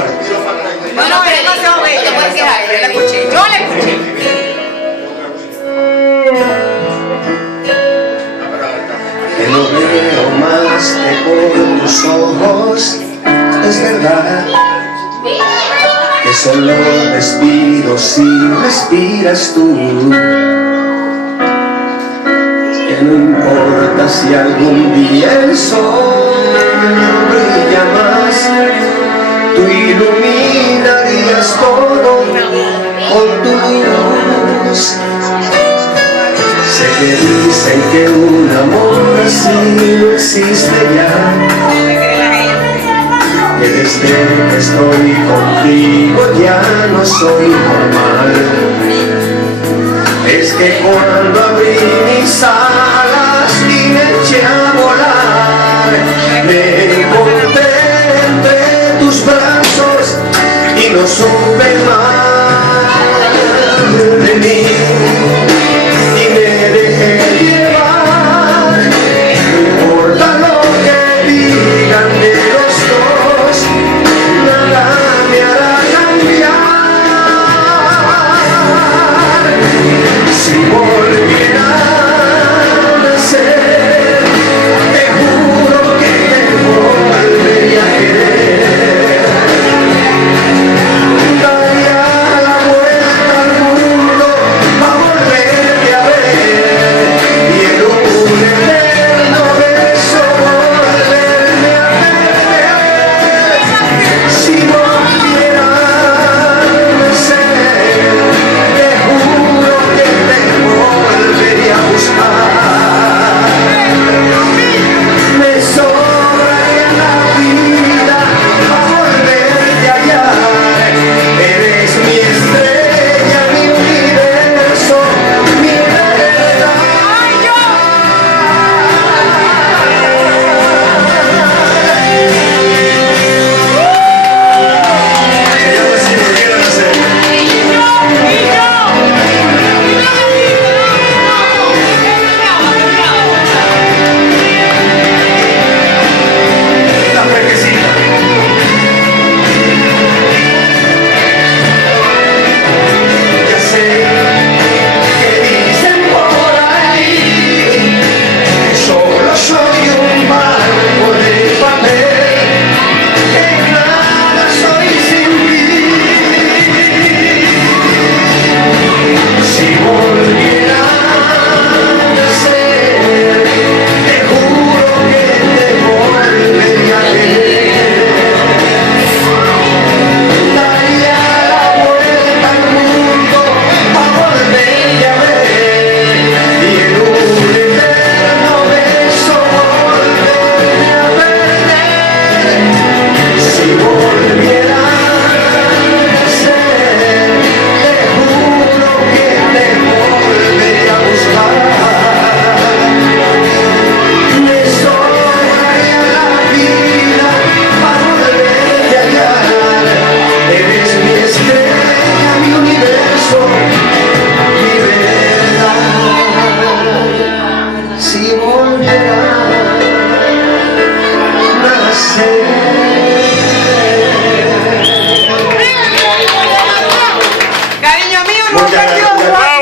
amor. No, no, pero no se ve, te puedes quejar, yo la escuché, yo la escuché. Que no veo más que por tus ojos, es verdad. Que solo respiro si respiras tú. Que no importa si algún día el sol brilla más, tú iluminarías todo con tu luz. Sé que dicen que un amor así no existe ya, que desde que estoy contigo ya no soy normal. Es que cuando abrí mis alas y me eché a volar, me encontré entre tus brazos y no supe más de mí y me dejé llevar. No importa lo que digan de los dos, nada me hará cambiar. Si volviera a nacer, te juro que te volvería a querer. Daría la vuelta al mundo para volverte a ver, y en un eterno beso volverme a perder. Si volviera a nacer, te juro que te volvería a buscar. Me sobraría la vida para volverte a hallar. Eres mi estrella, mi universo, mi verdad. La fresquecita. Ya sé que dicen por ahí que solo soy un barco de papel, que nada soy sin ti. Si volviera a nacer, te juro que te volvería a querer. Daría la vuelta al mundo para volverte a ver, y en un eterno beso volverme a perder. Si volviera a nacer, te juro que te volvería a buscar. Me sobraría la vida para volverte a hallar. Eres mi estrella, mi universo, mi verdad. Si volviera a nacer. Cariño mío, no Muchas perdió. gracias.